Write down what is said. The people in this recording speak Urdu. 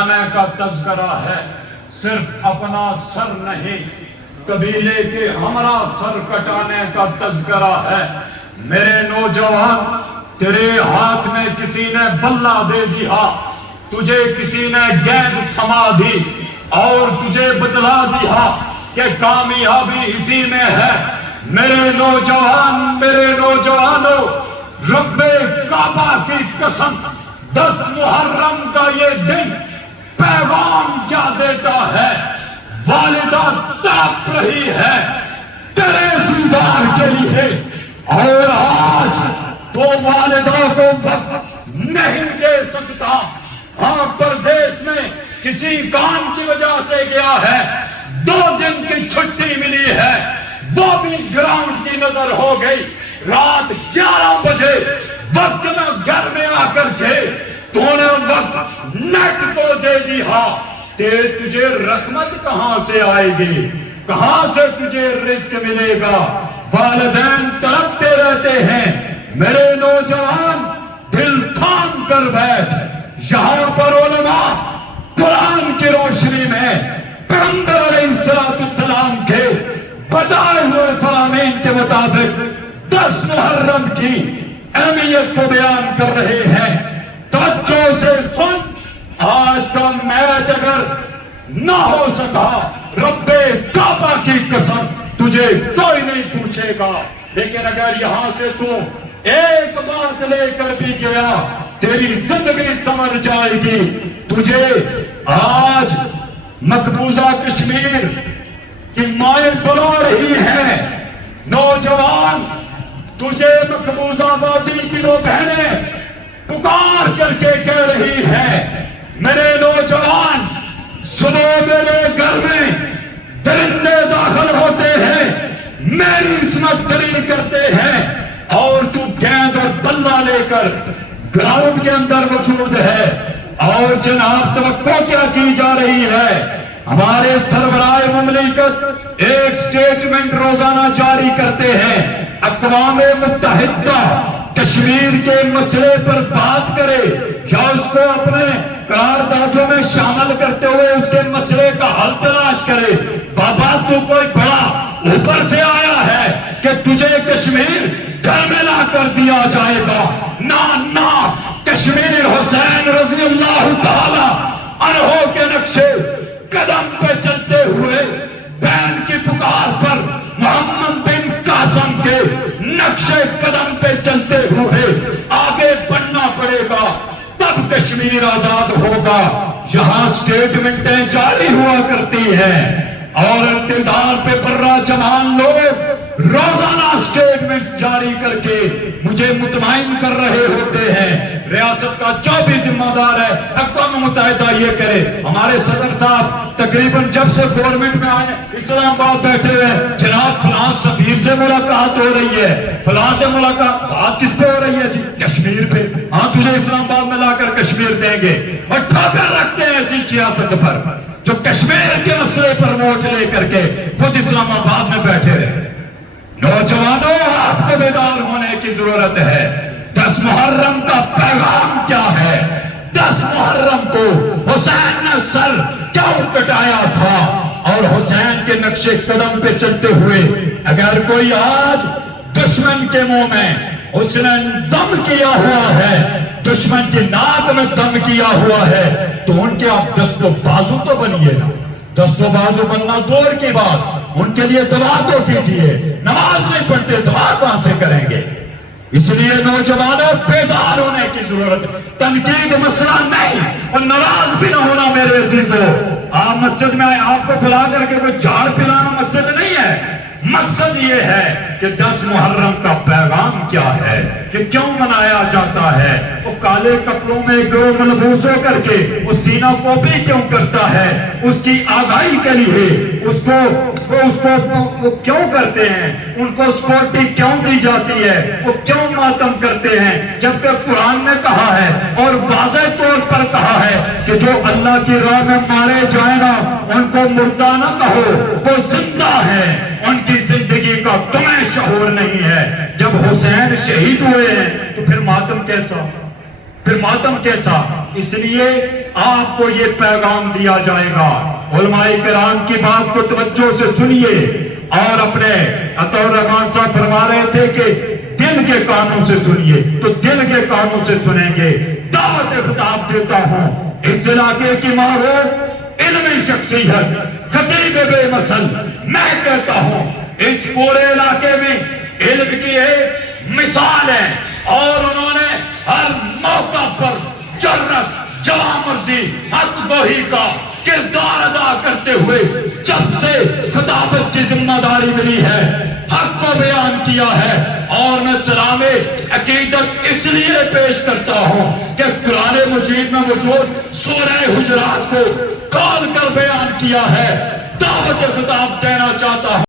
کا تذکرہ ہے، صرف اپنا سر نہیں قبیلے کے ہمراہ سر کٹانے کا تذکرہ ہے۔ میرے نوجوان، تیرے ہاتھ میں کسی نے بلہ دے دیا، تجھے کسی نے گیند تھما دی اور تجھے بتلا دیا کہ کامیابی اسی میں ہے۔ میرے نوجوان، میرے نوجوانوں، رب کعبہ کی قسم، 10 محرم کا یہ دن پیغام کیا دیتا ہے؟ والدہ تڑپ رہی ہے تیرے دیدار کے لیے، اور آج وہ والدہ کو وقت نہیں دے سکتا۔ ہاں، پردیس میں کسی کام کی وجہ سے گیا ہے، 2 دن کی چھٹی ملی ہے، وہ بھی گراؤنڈ کی نظر ہو گئی۔ رات 11 بجے وقت میں گھر میں آ کر کے تو نے وقت نیٹ کو دے دیا۔ تجھے رحمت کہاں سے آئے گی؟ کہاں سے تجھے رزق ملے گا؟ والدین تڑپتے رہتے ہیں۔ میرے نوجوان، دل تھام کر بیٹھ۔ یہاں پر علماء قرآن کی روشنی میں پیغمبر علیہ السلام کے بتائے ہوئے فرامین کے مطابق 10 محرم کی اہمیت کو بیان کر رہے ہیں۔ توجہ سے سن، آج کا میچ اگر نہ ہو سکا، رب کعبہ کی قسم تجھے کوئی نہیں پوچھے گا، لیکن اگر یہاں سے تو ایک بات لے کر بھی گیا، تیری زندگی سمر جائے گی۔ تجھے آج مقبوضہ کشمیر کی مائیں بلا رہی ہیں۔ نوجوان، تجھے مقبوضہ وادی کی وہ بہنیں پکار کر کے کہہ رہی ہے، میرے نوجوان سنو، میرے گھر میں درندے داخل ہوتے ہیں، میری عصمت دری کرتے ہیں، اور تو گیند اور بلہ لے کر گراؤنڈ کے اندر موجود ہے۔ اور جناب، توقع کیا کی جا رہی ہے؟ ہمارے سربراہ مملکت ایک سٹیٹمنٹ روزانہ جاری کرتے ہیں، اقوام متحدہ کشمیر کے مسئلے پر بات کرے یا اس کو اپنے قراردادوں میں شامل کرتے ہوئے اس کے مسئلے کا حل تلاش کرے۔ بابا، تو کوئی بڑا اوپر سے آیا ہے کہ تجھے کشمیر گھر میں لا کر دیا جائے گا؟ نہ، کشمیر حسین رضی اللہ تعالی عنہ کے نقشے قدم پہ چلتے ہوئے، بہن کی پکار پر محمد بن قاسم کے نقشے قدم پہ چلتے ہوئے آگے بڑھنا پڑے گا، تب کشمیر آزاد ہوگا۔ یہاں سٹیٹمنٹیں جاری ہوا کرتی ہیں اور اقتدار پہ برا جمان لوگ روزانہ سٹیٹمنٹس جاری کر کے مجھے مطمئن کر رہے ہوتے ہیں۔ ریاست کا جو بھی ذمہ دار ہے، اقوام متحدہ یہ کرے۔ ہمارے صدر صاحب تقریباً جب سے گورنمنٹ میں آئے اسلام آباد بیٹھے ہوئے، جناب فلاں سفیر سے ملاقات ہو رہی ہے، فلاں سے ملاقات، بات کس پہ ہو رہی ہے جی؟ کشمیر پہ۔ ہاں، تجھے اسلام آباد میں لا کر کشمیر دیں گے، اور ٹھوکر رکھتے ہیں ایسی سیاست پر جو کشمیر کے مسئلے پر ووٹ لے کر کے خود اسلام آباد میں بیٹھے رہے۔ نوجوانوں، آپ کو بیدار ہونے کی ضرورت ہے۔ 10 محرم کا پیغام کیا ہے؟ 10 محرم کو حسین نے سر کیوں کٹایا تھا؟ اور حسین کے نقشے قدم پہ چلتے ہوئے اگر کوئی آج دشمن کے منہ میں اس نے دم کیا ہوا ہے، دشمن کی ناک میں دم کیا ہوا ہے، تو ان کے آپ دست و بازو تو بنیے نا۔ دست و بازو بننا دور کی بات، ان کے لیے دعا تو کیجئے۔ نماز نہیں پڑھتے، دعا کہاں سے کریں گے؟ اس لیے نوجوانوں، بیدار ہونے کی ضرورت ہے۔ تنقید مسئلہ نہیں، اور ناراض بھی نہ ہونا میرے عزیزو۔ آپ مسجد میں آئے، آپ کو بلا کر کے کوئی جھاڑ پلانا مقصد نہیں ہے۔ مقصد یہ ہے کہ 10 محرم کا پیغام کیا ہے، کہ کیوں منایا جاتا ہے؟ وہ کالے کپڑوں میں گروہ ملبوس ہو کر کے وہ سینہ کوپی کیوں کرتا ہے؟ اس کی آگاہی کے لیے اس کو کیوں کرتے ہیں؟ ان کو سکورٹی کیوں دی جاتی ہے؟ وہ کیوں ماتم کرتے ہیں؟ جبکہ قرآن نے کہا ہے اور واضح طور پر کہا ہے کہ جو اللہ کی راہ میں مارے جائیں نا، ان کو مردہ نہ کہو، وہ زندہ ہے، ان کی زندگی کا تمہیں شعور نہیں ہے۔ جب حسین شہید ہوئے ہیں تو پھر ماتم کیسا؟ پھر ماتم کیسا؟ اس لیے آپ کو یہ پیغام دیا جائے گا، علماء کرام کی بات کو توجہ سے سنیے، اور اپنے عطاء الرحمان صاحب فرما رہے تھے کہ دل کے کانوں سے سنیے، تو دل کے کانوں سے سنیں گے۔ دعوت خطاب دیتا ہوں اس علاقے کی معروف علمی شخصیت خطیب بے مثل، میں کہتا ہوں اس پورے علاقے میں علم کی ایک مثال ہے، اور انہوں نے ہر موقع پر جرأت، جوامردی، حق گوئی کا کردار ادا کرتے ہوئے جب سے خطابت کی ذمہ داری ملی ہے حق کو بیان کیا ہے۔ اور میں سلام عقیدت اس لیے پیش کرتا ہوں کہ قرآن مجید میں موجود سورہ حجرات کو کھول کر بیان کیا ہے۔ دعوت خطاب دینا چاہتا ہوں۔